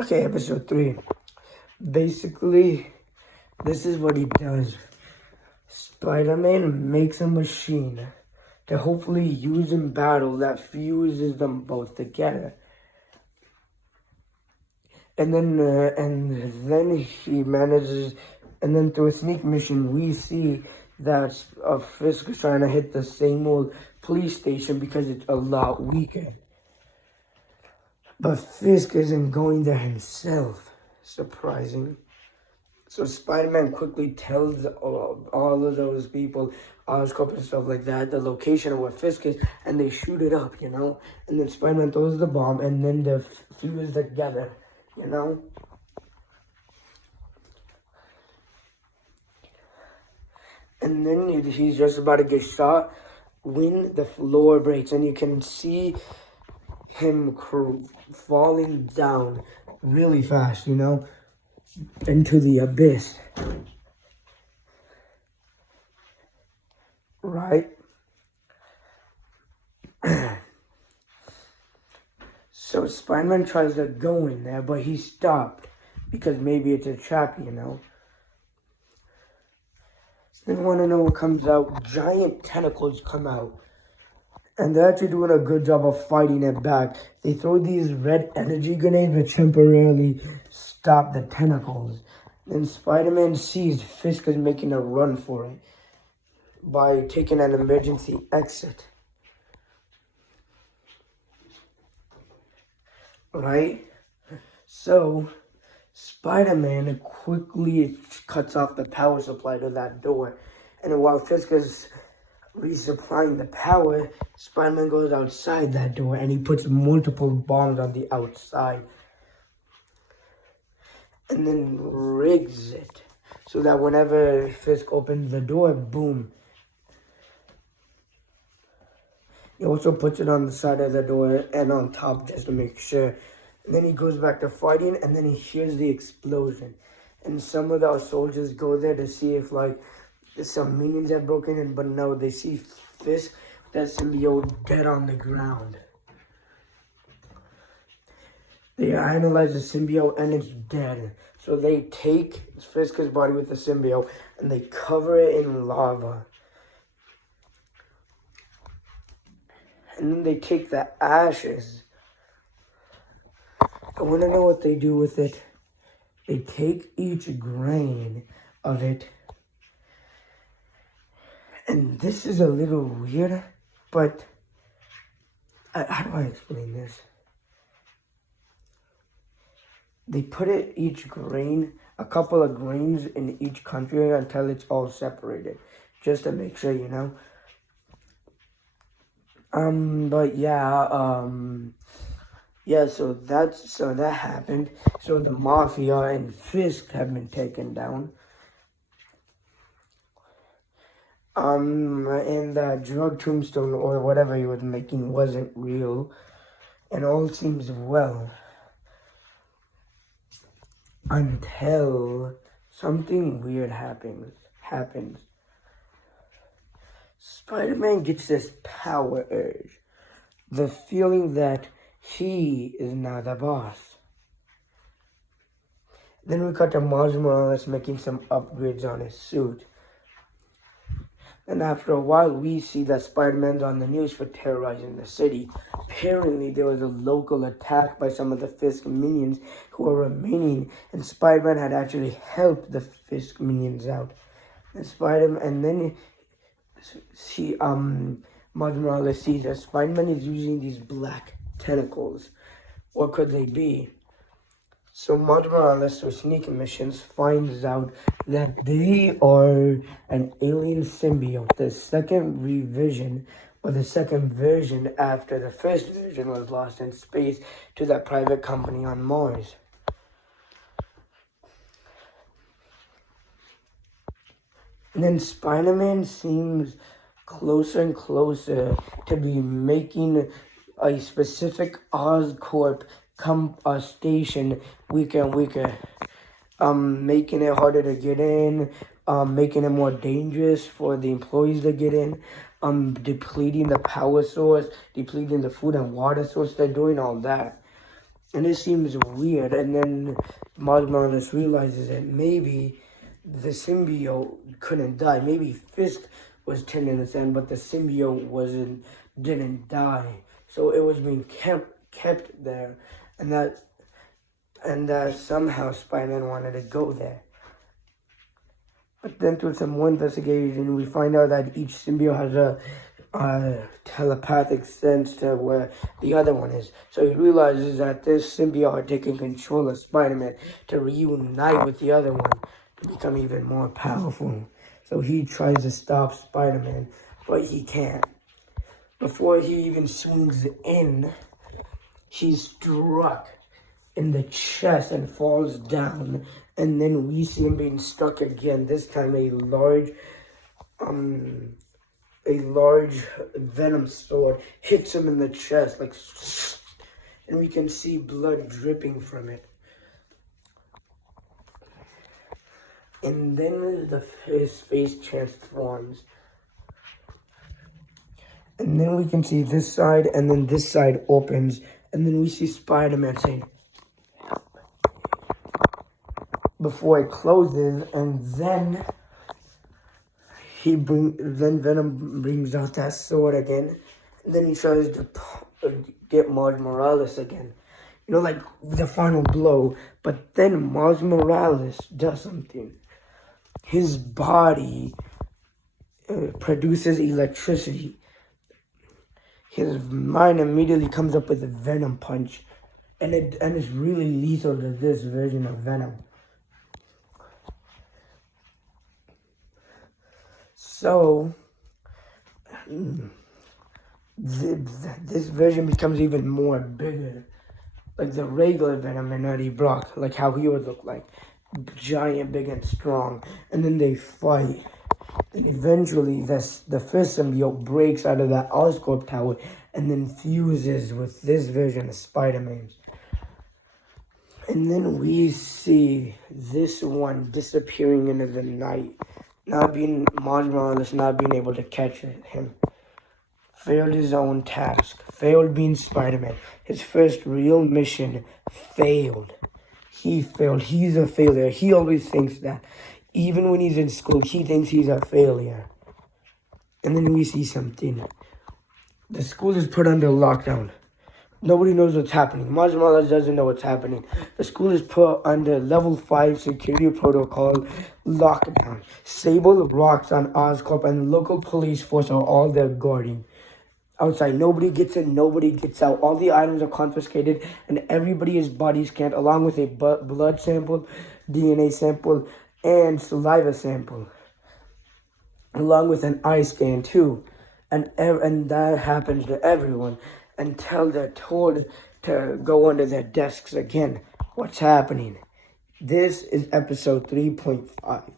Okay, episode 3. Basically, this is what he does. Spider-Man makes a machine to hopefully use in battle that fuses them both together. And then he manages, and then through a sneak mission, we see that Fisk is trying to hit the same old police station because it's a lot weaker. But Fisk isn't going there himself. Surprising. So Spider-Man quickly tells all of those people, Oscorp and stuff like that, the location of where Fisk is, and they shoot it up, And then Spider-Man throws the bomb, and then they fuse together, And then he's just about to get shot when the floor breaks, and you can see him falling down really fast, into the abyss. Right? So Spider-Man tries to go in there, but he stopped because maybe it's a trap, They want to know what comes out. Giant tentacles come out. And they're actually doing a good job of fighting it back. They throw these red energy grenades which temporarily stop the tentacles. Then Spider-Man sees Fisk is making a run for it by taking an emergency exit. Right? So Spider-Man quickly cuts off the power supply to that door. And while Fisk is resupplying the power, Spider-Man goes outside that door and he puts multiple bombs on the outside. And then rigs it so that whenever Fisk opens the door, boom. He also puts it on the side of the door and on top just to make sure. And then he goes back to fighting, and then he hears the explosion. And some of our soldiers go there to see if, some minions have broken in, but no, they see Fisk, that symbiote, dead on the ground. They analyze the symbiote, and it's dead. So they take Fisk's body with the symbiote, and they cover it in lava. And then they take the ashes. I want to know what they do with it. They take each grain of it. And this is a little weird, but how do I explain this? They put it each grain, a couple of grains in each country until it's all separated, just to make sure, But yeah, so that happened. So the Mafia and Fisk have been taken down. And the drug tombstone or whatever he was making wasn't real. And all seems well. Until something weird happens. Spider-Man gets this power urge. The feeling that he is now the boss. Then we cut to Miles Morales making some upgrades on his suit. And after a while, we see that Spider-Man's on the news for terrorizing the city. Apparently, there was a local attack by some of the Fisk minions who were remaining, and Spider-Man had actually helped the Fisk minions out. And then Miles Morales sees that Spider-Man is using these black tentacles. What could they be? So Miles Morales, through sneak missions, finds out that they are an alien symbiote, the second revision, or the second version after the first version was lost in space to that private company on Mars. And then Spider-Man seems closer and closer to be making a specific Oscorp station weaker and weaker, making it harder to get in, making it more dangerous for the employees to get in, depleting the power source, depleting the food and water source. They're doing all that. And it seems weird. And then Miles Morales realizes that maybe the symbiote couldn't die. Maybe Fisk was turned into sand, but the symbiote didn't die. So it was being kept there, and that somehow Spider-Man wanted to go there. But then through some more investigation, we find out that each symbiote has a telepathic sense to where the other one is. So he realizes that this symbiote had taken control of Spider-Man to reunite with the other one to become even more powerful. So he tries to stop Spider-Man, but he can't. Before he even swings in, he's struck in the chest and falls down, and then we see him being struck again. This time a large venom sword hits him in the chest, like, and we can see blood dripping from it. And then his face transforms. And then we can see this side, and then this side opens, and then we see Spider-Man saying, before it closes, and then Venom brings out that sword again, and then he tries to get Miles Morales again, like the final blow. But then Miles Morales does something. His body produces electricity. His mind immediately comes up with a Venom punch, and it's really lethal to this version of Venom. So, this version becomes even more bigger. Like the regular Venom and Eddie Brock, like how he would look like. Giant, big, and strong. And then they fight. And eventually, the first symbiote breaks out of that Oscorp tower and then fuses with this version of Spider-Man. And then we see this one disappearing into the night. Miles Morales not being able to catch him. Failed his own task. Failed being Spider-Man. His first real mission failed. He failed. He's a failure. He always thinks that. Even when he's in school, he thinks he's a failure. And then we see something. The school is put under lockdown. Nobody knows what's happening. Miles Morales doesn't know what's happening. The school is put under level 5 security protocol lockdown. Sable, Rocks on Oscorp, and local police force are all there guarding. Outside, nobody gets in, nobody gets out. All the items are confiscated, and everybody is body scanned along with a blood sample, DNA sample, and saliva sample, along with an eye scan too. And that happens to everyone until they're told to go under their desks again. What's happening? This is episode 3.5.